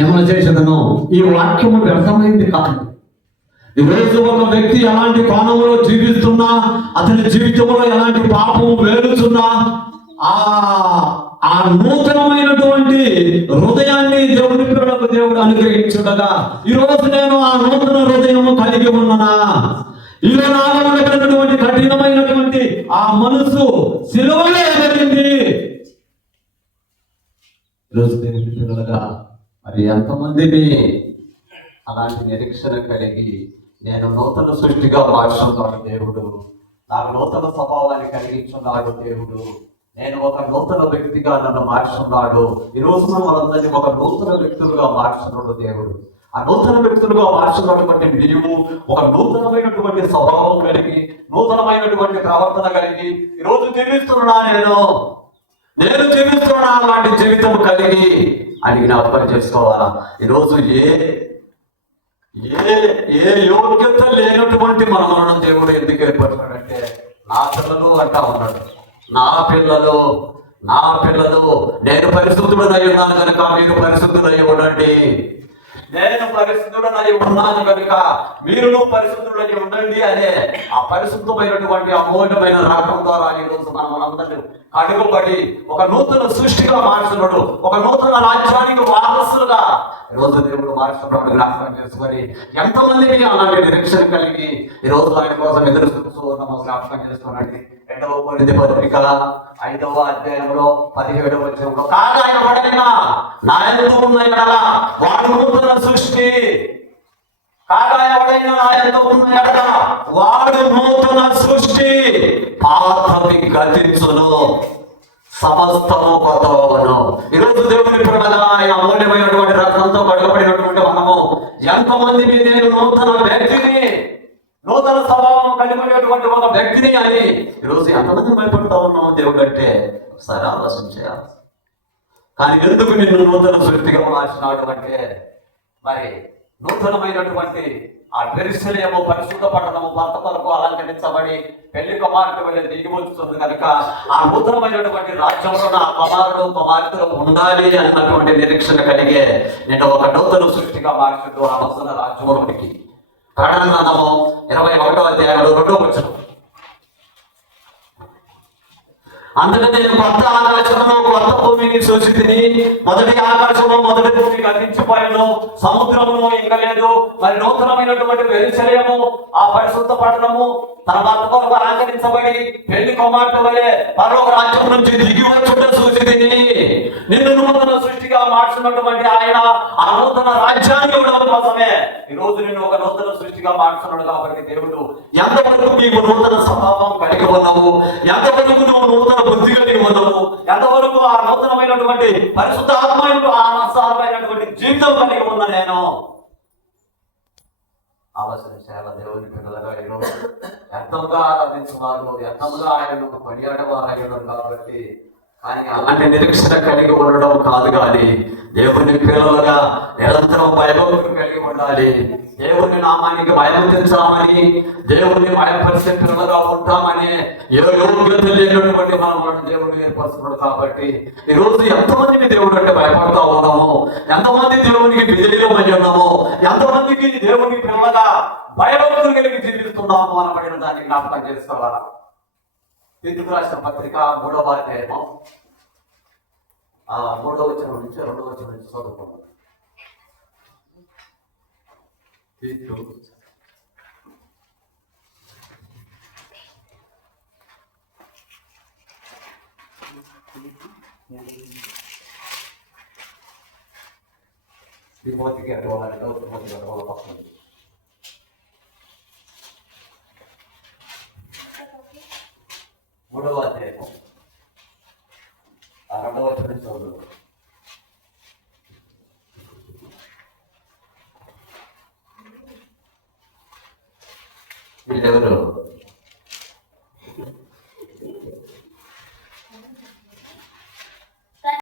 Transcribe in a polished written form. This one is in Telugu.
ఏమైనా చేసేదను ఈ వాక్యము వ్యర్థమైంది కాదు. ఈరోజు ఒక వ్యక్తి ఎలాంటి కోణంలో జీవిస్తున్నా, అతని జీవితంలో ఎలాంటి పాపము వేలుచున్నా, ఆ నూతనమైనటువంటి హృదయాన్ని దేవుని పిల్లలకు దేవుడు అనుగ్రహించుడగా ఈరోజు నేను ఆ నూతన హృదయము కలిగి ఉన్నానా? ఈరోజు కఠినమైనటువంటి ఆ మనసు సిలువలో ఎదిగింది. ఈరోజు దేవుని పిల్లలుగా మరి ఎంతమందిని అలాంటి నిరీక్షణ కలిగి నేను నూతన సృష్టిగా మార్చున్నాడు దేవుడు, నాకు నూతన స్వభావాన్ని కలిగించున్నాడు దేవుడు, నేను ఒక నూతన వ్యక్తిగా నన్ను మార్చున్నాడు. ఈ రోజున మనందరినీ ఒక నూతన వ్యక్తులుగా మార్చున్నాడు దేవుడు. ఆ నూతన వ్యక్తులుగా మార్చున్నటువంటి నీవు ఒక నూతనమైనటువంటి స్వభావం కలిగి, నూతనమైనటువంటి ప్రవర్తన కలిగి ఈరోజు జీవిస్తున్నా. నేను జీవిస్తున్నా అలాంటి జీవితం కలిగి అని జ్ఞాపకం చేసుకోవాలా. ఈరోజు ఏ యోగ్యత లేనటువంటి మనలను దేవుడు ఎందుకు ఏర్పడతాడంటే, నా పిల్లలు అంటా ఉన్నాడు, నా పిల్లలు నేను పరిశుద్ధుడనై ఉన్నాను కనుక మీరు పరిశుద్ధులై ఉండండి, నేను పరిశుద్ధుడనై ఉన్నాను కనుక మీరు పరిశుద్ధుడై ఉండండి అనే ఆ పరిశుద్ధమైనటువంటి అమూల్యమైన రక్తం ద్వారా ఈరోజు మనందరినీ కడుగుబడి ఒక నూతన సృష్టిగా మార్చున్నాడు, ఒక నూతన రాజ్యానికి వారసులుగా ఈరోజు దేవుడు మార్చుకున్నాడు. జ్ఞాపకం చేసుకొని ఎంతమందిని అలాంటి నిరీక్షణ కలిగి ఈరోజు ఆయన కోసం ఎదురు చూస్తూ ఉన్నాము. జ్ఞాపకం చేసుకోనండి. 2వ కొరింథీ పత్రిక 5వ అధ్యాయంలో 17వ వచనంలో, కాగా ఆయన పడిన నా యందు ఉన్న ఎడల వాడు నూతన సృష్టి, కాగా ఎవడైనా నా యందు ఉన్న ఎడల వాడు నూతన సృష్టి, పాతవి గతించును సమస్తము కొత్తవను. ఈరోజు దేవుని పిల్లలుగా ఆయన అమూల్యమైనటువంటి రక్తంతో కడగబడినటువంటి మనము ఎంతమంది నేను నూతన వ్యక్తిని, నూతన స్వభావం కలిగినటువంటి ఒక వ్యక్తిని అని ఈరోజు ఎంతమంది భయపడుతూ ఉన్నాము దేవుడు అంటే ఒకసారి ఆలోచన చేయాలి. కానీ ఎందుకు నిన్ను నూతన సృష్టిగా మార్చినాడు అంటే, మరి నూతనమైనటువంటి ఆ జెరూసలేము పరిశుద్ధ పట్టణము భర్త కొరకు అలంకరించబడి పెళ్లి కుమార్తె వల్ల దిగి వస్తుంది కనుక ఆ నూతనమైనటువంటి రాజ్యంలో నా కుమార్తెలు ఉండాలి అన్నటువంటి నిరీక్షణ కలిగే నేను ఒక నూతన సృష్టిగా మార్చుతూ ఆ నూతన రాజ్యంలోనికి. ప్రకటన గ్రంథము 21వ అధ్యాయంలో 2వ వచనం, అందుకే నేను కొత్త ఆకాశమును కొత్త భూమిని సూచితిని, మొదటి ఆకాశము మొదటి భూమి గతించిపోయాను, సముద్రమును ఇంకా లేదు. మరి నూతనమైనటువంటి యెరూషలేము ఆ పరిశుద్ధ పట్టణము తన భర్త కొరకు అలంకరించబడి పెళ్లి కుమార్తె వలె పరలోక రాజ్యం నుంచి దిగి వచ్చుట సూచితిని. నిన్ను నూతన సృష్టిగా మార్చున్నటువంటి ఆయన ఆ నూతన రాజ్యాన్ని ఇవ్వడం కోసమే ఈరోజు నిన్ను ఒక నూతన సృష్టిగా మార్చున్నాడు. కాబట్టి దేవుడు ఎంతవరకు నీవు నూతన స్వభావం కలిగి ఉన్నావు, ఎంతవరకు నువ్వు నూతన బుద్ధి కలిగి ఉన్నావు, ఎంతవరకు ఆ నూతనమైనటువంటి పరిశుద్ధ ఆత్మైనటువంటి జీవితం కలిగి ఉన్నా నేను ఆలోచన చేయాల. దేవుని పిల్లలుగా ఈరోజు ఎంతగా ఆరాధించేవారు, ఎంతగా ఆయనను కొనియాడేవారు అయ్యారు. కాబట్టి కానీ అలాంటి నిరీక్షణ కలిగి ఉండడం కాదు, కానీ దేవుని పిల్లలుగా నిరంతరం భయభక్తులు కలిగి ఉండాలి. దేవుని నామానికి భయపెంచామని, దేవుని భయపరిచే పిల్లలుగా ఉంటామని ఏ యోగ్యత లేనటువంటి మనం దేవుడు ఏర్పరుస్తున్నాడు. కాబట్టి ఈరోజు ఎంతమందికి దేవుడు అంటే భయపడతా ఉన్నాము, ఎంతమంది దేవునికి విధేయమై ఉన్నాము, ఎంతమందికి దేవుని పిల్లలుగా భయభక్తులు కలిగి జీవిస్తున్నాము అనబడిన దాన్ని జ్ఞాపకం చేసుకోవాలా. తీతుకు రాసిన పత్రిక 3వ అధ్యాయము 3వ వచనం నుంచి 2వ వచనం నుంచి చదువుకున్నాం. తిమోతికి అడవాలంటే తిమోతికి అడవాల పక్కన 3వ అధ్యాయము 2వ వచనం చదువు. వీళ్ళెవరు?